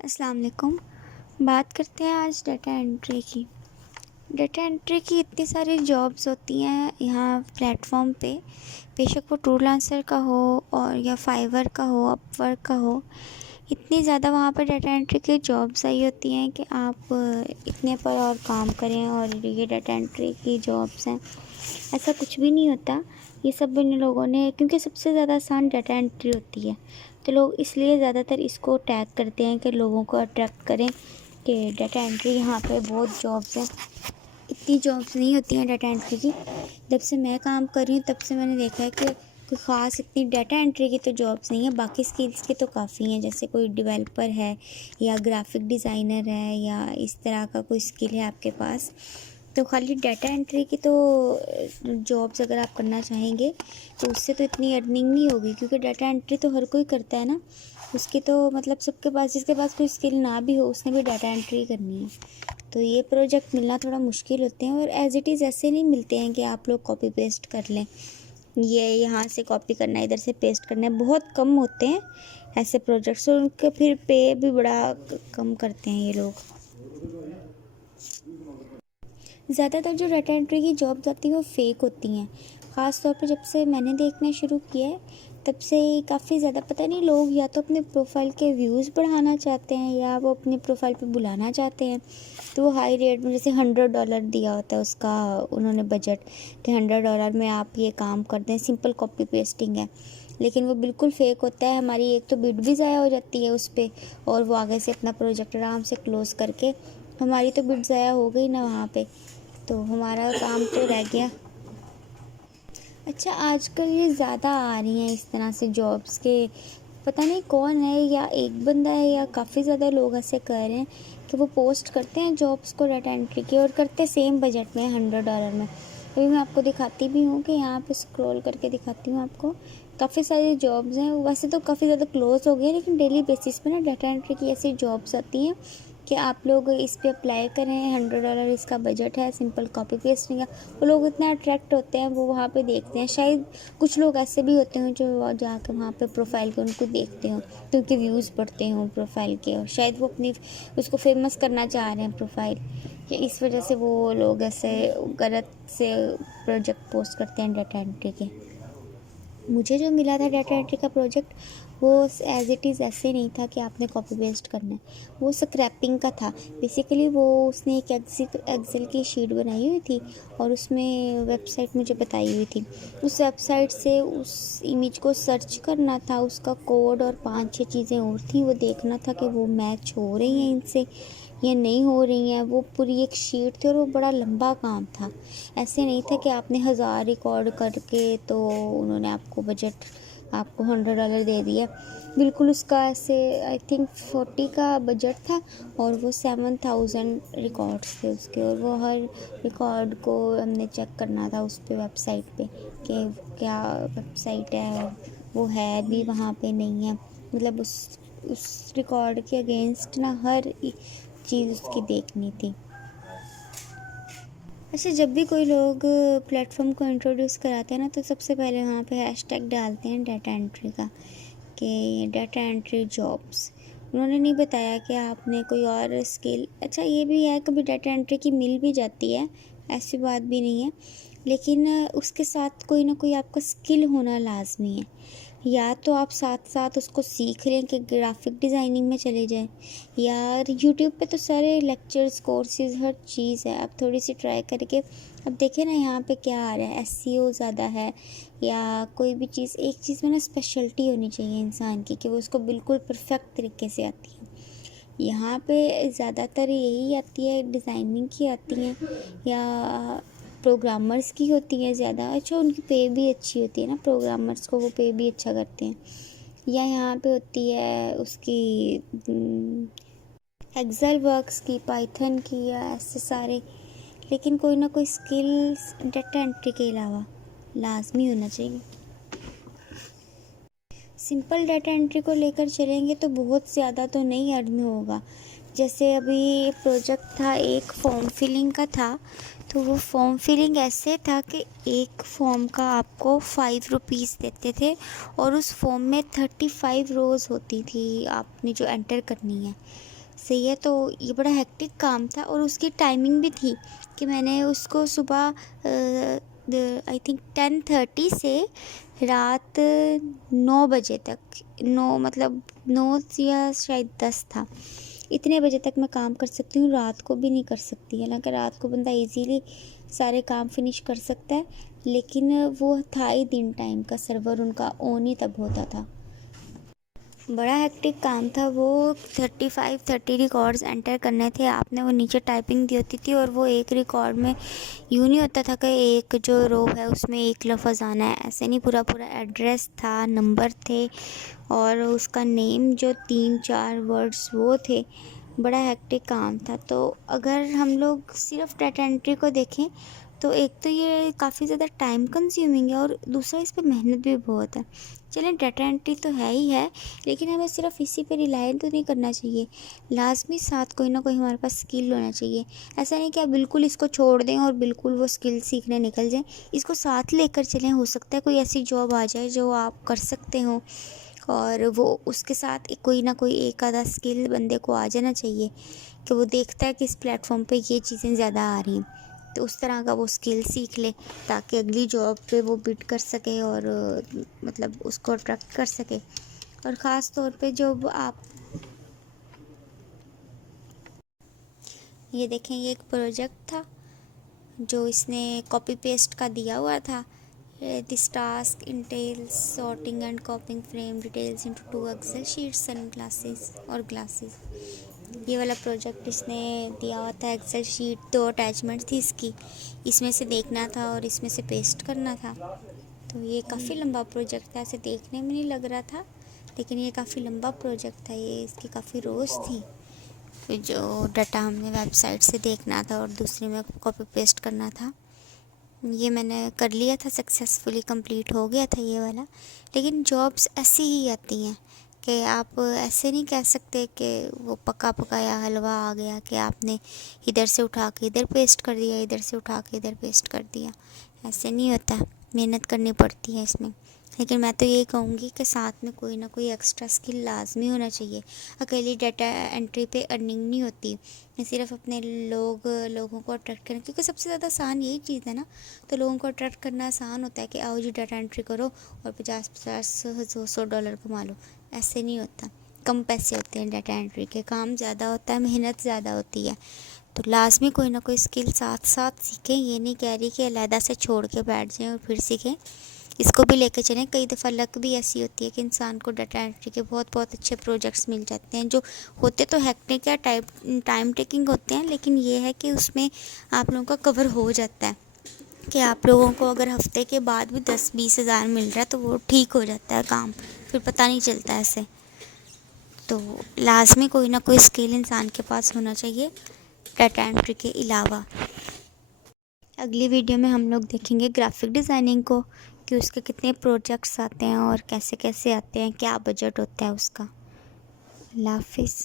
अस्सलाम वालेकुम। बात करते हैं आज डाटा एंट्री की। डाटा एंट्री की इतनी सारी जॉब्स होती हैं यहाँ प्लेटफॉर्म पे, बेशक वो फ्रीलांसर का हो और या फाइवर का हो, अपवर्क का हो। इतनी ज़्यादा वहाँ पर डाटा एंट्री की जॉब्स आई होती हैं कि आप इतने पर और काम करें और ये डाटा एंट्री की जॉब्स हैं। ऐसा कुछ भी नहीं होता। ये सब इन लोगों ने, क्योंकि सबसे ज़्यादा आसान डाटा एंट्री होती है, तो लोग इसलिए ज़्यादातर इसको टैग करते हैं कि लोगों को अट्रैक्ट करें कि डाटा एंट्री यहाँ पे बहुत जॉब्स हैं। इतनी जॉब्स नहीं होती हैं डाटा एंट्री की। जब से मैं काम कर रही हूँ तब से मैंने देखा है कि कोई ख़ास इतनी डाटा एंट्री की तो जॉब्स नहीं है। बाकी स्किल्स की तो काफ़ी हैं, जैसे कोई डेवलपर है या ग्राफिक डिज़ाइनर है या इस तरह का कोई स्किल है आपके पास। तो खाली डाटा एंट्री की तो जॉब्स अगर आप करना चाहेंगे तो उससे तो इतनी अर्निंग नहीं होगी, क्योंकि डाटा एंट्री तो हर कोई करता है ना। उसकी तो मतलब सबके पास, जिसके पास कोई स्किल ना भी हो उसने भी डाटा एंट्री करनी है। तो ये प्रोजेक्ट मिलना थोड़ा मुश्किल होते हैं और एज इट इज़ ऐसे नहीं मिलते हैं कि आप लोग कॉपी पेस्ट कर लें। ये यहाँ से कॉपी करना है, इधर से पेस्ट करना है, बहुत कम होते हैं ऐसे प्रोजेक्ट्स। और उनके फिर पे भी बड़ा कम करते हैं ये लोग। ज़्यादातर जो डाटा एंट्री की जॉब्स आती हैं वो फेक होती हैं। ख़ास तौर पे जब से मैंने देखना शुरू किया है तब से काफ़ी ज़्यादा, पता नहीं, लोग या तो अपने प्रोफाइल के व्यूज़ बढ़ाना चाहते हैं या वो अपने प्रोफाइल पे बुलाना चाहते हैं। तो वो हाई रेट में, जैसे $100 दिया होता है उसका उन्होंने बजट, कि $100 में आप ये काम कर दें। सिंपल कॉपी पेस्टिंग है, लेकिन वो बिल्कुल फेक होता है। हमारी एक तो बिड भी ज़ाया हो जाती है उस पर, और वो आगे से अपना प्रोजेक्ट आराम से क्लोज़ करके, हमारी तो बिड ज़ाया हो गई ना वहाँ पे, तो हमारा काम तो रह गया। अच्छा, आजकल ये ज़्यादा आ रही हैं इस तरह से जॉब्स के, पता नहीं कौन है, या एक बंदा है या काफ़ी ज़्यादा लोग ऐसे कर रहे हैं कि वो पोस्ट करते हैं जॉब्स को डाटा एंट्री की, और करते सेम बजट में $100 में। अभी मैं आपको दिखाती भी हूँ कि यहाँ पे स्क्रॉल करके दिखाती हूँ आपको। काफ़ी सारी जॉब्स हैं, वैसे तो काफ़ी ज़्यादा क्लोज हो गए हैं, लेकिन डेली बेसिस पे ना डाटा एंट्री की ऐसी जॉब्स आती हैं कि आप लोग इस पे अप्लाई करें। $100 इसका बजट है, सिंपल कॉपी पेस्टिंग है। वो लोग इतना अट्रैक्ट होते हैं, वो वहाँ पे देखते हैं। शायद कुछ लोग ऐसे भी होते हैं जो जाकर वहाँ पे प्रोफाइल के उनको देखते हो, तो उनके व्यूज़ पढ़ते हों प्रोफाइल के, और शायद वो अपनी उसको फेमस करना चाह रहे हैं प्रोफाइल, या इस वजह से वो लोग ऐसे गलत से प्रोजेक्ट पोस्ट करते हैं डाटा एंट्री के। मुझे जो मिला था डाटा एंट्री का प्रोजेक्ट, वो एज इट इज़ ऐसे नहीं था कि आपने कॉपी पेस्ट करना है। वो स्क्रैपिंग का था बेसिकली। वो उसने एक एक्सेल की शीट बनाई हुई थी और उसमें वेबसाइट मुझे बताई हुई थी। उस वेबसाइट से उस इमेज को सर्च करना था, उसका कोड और 5-6 चीज़ें और थी। वो देखना था कि वो मैच हो रही हैं इनसे या नहीं हो रही हैं। वो पूरी एक शीट थी और वो बड़ा लंबा काम था। ऐसे नहीं था कि आपने 1000 रिकॉर्ड करके तो उन्होंने आपको बजट, आपको $100 दे दिया। बिल्कुल उसका ऐसे आई थिंक 40 का बजट था और वो 7000 रिकॉर्ड्स थे उसके, और वो हर रिकॉर्ड को हमने चेक करना था उस पे वेबसाइट पे कि क्या वेबसाइट है, वो है भी वहाँ पे नहीं है। मतलब उस रिकॉर्ड के अगेंस्ट ना हर चीज़ उसकी देखनी थी। अच्छा, जब भी कोई लोग प्लेटफॉर्म को इंट्रोड्यूस कराते हैं ना, तो सबसे पहले वहाँ पे हैशटैग डालते हैं डाटा एंट्री का, कि डाटा एंट्री जॉब्स। उन्होंने नहीं बताया कि आपने कोई और स्किल, अच्छा ये भी है कभी डाटा एंट्री की मिल भी जाती है, ऐसी बात भी नहीं है, लेकिन उसके साथ कोई ना कोई आपका स्किल होना लाजमी है। या तो आप साथ साथ उसको सीख लें कि ग्राफिक डिज़ाइनिंग में चले जाएं, या यूट्यूब पे तो सारे लेक्चर्स, कोर्सेज, हर चीज़ है। आप थोड़ी सी ट्राई करके, अब देखें ना यहाँ पे क्या आ रहा है, एसईओ ज़्यादा है, या कोई भी चीज़, एक चीज़ में ना स्पेशलिटी होनी चाहिए इंसान की कि वो उसको बिल्कुल परफेक्ट तरीके से आती है। यहाँ पे ज़्यादातर यही आती है, डिज़ाइनिंग की आती हैं या प्रोग्रामर्स की होती है ज़्यादा। अच्छा, उनकी पे भी अच्छी होती है ना, प्रोग्रामर्स को वो पे भी अच्छा करते हैं। या यहाँ पे होती है उसकी एक्सेल वर्क्स की, पाइथन की, या ऐसे सारे। लेकिन कोई ना कोई स्किल्स डाटा एंट्री के अलावा लाजमी होना चाहिए। सिंपल डाटा एंट्री को लेकर चलेंगे तो बहुत ज़्यादा तो नहीं अर्न होगा। जैसे अभी प्रोजेक्ट था, एक फॉर्म फिलिंग का था, तो वो फॉर्म फिलिंग ऐसे था कि एक फॉर्म का आपको 5 रुपीज़ देते थे और उस फॉर्म में 35 रोज़ होती थी आपने जो एंटर करनी है। सही है, तो ये बड़ा हेक्टिक काम था और उसकी टाइमिंग भी थी कि मैंने उसको सुबह आई थिंक 10:30 से रात 9 बजे तक, 9 मतलब 9 या शायद 10 था, इतने बजे तक मैं काम कर सकती हूँ, रात को भी नहीं कर सकती। हालांकि रात को बंदा इजीली सारे काम फिनिश कर सकता है, लेकिन वो था ही दिन टाइम का, सर्वर उनका ऑन ही तब होता था। बड़ा हेक्टिक काम था वो। 30 रिकॉर्ड्स एंटर करने थे आपने, वो नीचे टाइपिंग दी होती थी और वो एक रिकॉर्ड में यूँ नहीं होता था कि एक जो रो है उसमें एक लफ्ज़ आना है, ऐसे नहीं, पूरा पूरा एड्रेस था, नंबर थे और उसका नेम जो 3-4 वर्ड्स वो थे। बड़ा हेक्टिक काम था। तो अगर हम लोग सिर्फ डाटा एंट्री को देखें तो एक तो ये काफ़ी ज़्यादा टाइम कंज्यूमिंग है और दूसरा इस पर मेहनत भी बहुत है। चलें, डाटा एंट्री तो है ही है, लेकिन हमें सिर्फ इसी पे रिलाय तो नहीं करना चाहिए, लाजमी साथ कोई ना कोई हमारे पास स्किल होना चाहिए। ऐसा नहीं कि आप बिल्कुल इसको छोड़ दें और बिल्कुल वो स्किल सीखने निकल जाएं, इसको साथ लेकर चलें। हो सकता है कोई ऐसी जॉब आ जाए जो आप कर सकते हो और वो उसके साथ कोई ना कोई एक आधा स्किल बंदे को आ जाना चाहिए कि वो देखता है कि इस प्लेटफॉर्म पे ये चीज़ें ज़्यादा आ रही हैं, तो उस तरह का वो स्किल सीख ले ताकि अगली जॉब पे वो बिड कर सके और मतलब उसको अट्रैक्ट कर सके। और ख़ास तौर पे जब आप ये देखें, ये एक प्रोजेक्ट था जो इसने कॉपी पेस्ट का दिया हुआ था। This task entails sorting and copying frame details into 2 Excel sheets, sunglasses और ग्लासेस। ये वाला प्रोजेक्ट इसने दिया हुआ था, एक्सेल शीट, 2 अटैचमेंट थी इसकी, इसमें से देखना था और इसमें से पेस्ट करना था। तो ये काफ़ी लंबा प्रोजेक्ट था, ऐसे देखने में नहीं लग रहा था, लेकिन ये काफ़ी लंबा प्रोजेक्ट था। ये इसकी काफ़ी रोज़ थी, फिर जो डाटा हमने वेबसाइट से देखना था और दूसरी में कॉपी पेस्ट करना था। ये मैंने कर लिया था, सक्सेसफुली कंप्लीट हो गया था ये वाला। लेकिन जॉब्स ऐसी ही आती हैं कि आप ऐसे नहीं कह सकते कि वो पका पकाया हलवा आ गया कि आपने इधर से उठा के इधर पेस्ट कर दिया, इधर से उठा के इधर पेस्ट कर दिया। ऐसे नहीं होता, मेहनत करनी पड़ती है इसमें। लेकिन मैं तो यही कहूँगी कि साथ में कोई ना कोई एक्स्ट्रा स्किल लाजमी होना चाहिए। अकेली डाटा एंट्री पे अर्निंग नहीं होती, सिर्फ अपने लोगों को अट्रैक्ट करना, क्योंकि सबसे ज़्यादा आसान यही चीज़ है ना। तो लोगों को अट्रैक्ट करना आसान होता है कि आओ जी डाटा एंट्री करो और 50-50 $100 कमा लो। ऐसे नहीं होता, कम पैसे होते हैं डाटा एंट्री के, काम ज़्यादा होता है, मेहनत ज़्यादा होती है। तो लाजमी कोई ना कोई स्किल साथ साथ सीखें। ये नहीं कह रही कि अलहदा से छोड़ के बैठ जाएं और फिर सीखें, इसको भी लेके चलें। कई दफ़ा लक भी ऐसी होती है कि इंसान को डाटा एंट्री के बहुत बहुत अच्छे प्रोजेक्ट्स मिल जाते हैं, जो होते तो हेक्टिक या टाइम टेकिंग होते हैं, लेकिन ये है कि उसमें आप लोगों का कवर हो जाता है कि आप लोगों को अगर हफ्ते के बाद भी 10-20 हज़ार मिल रहा है तो वो ठीक हो जाता है काम, फिर पता नहीं चलता ऐसे। तो लाजमी कोई ना कोई स्किल इंसान के पास होना चाहिए डाटा एंट्री के अलावा। अगली वीडियो में हम लोग देखेंगे ग्राफिक डिज़ाइनिंग को, कि उसके कितने प्रोजेक्ट्स आते हैं और कैसे कैसे आते हैं, क्या बजट होता है उसका। अल्लाह हाफिज़।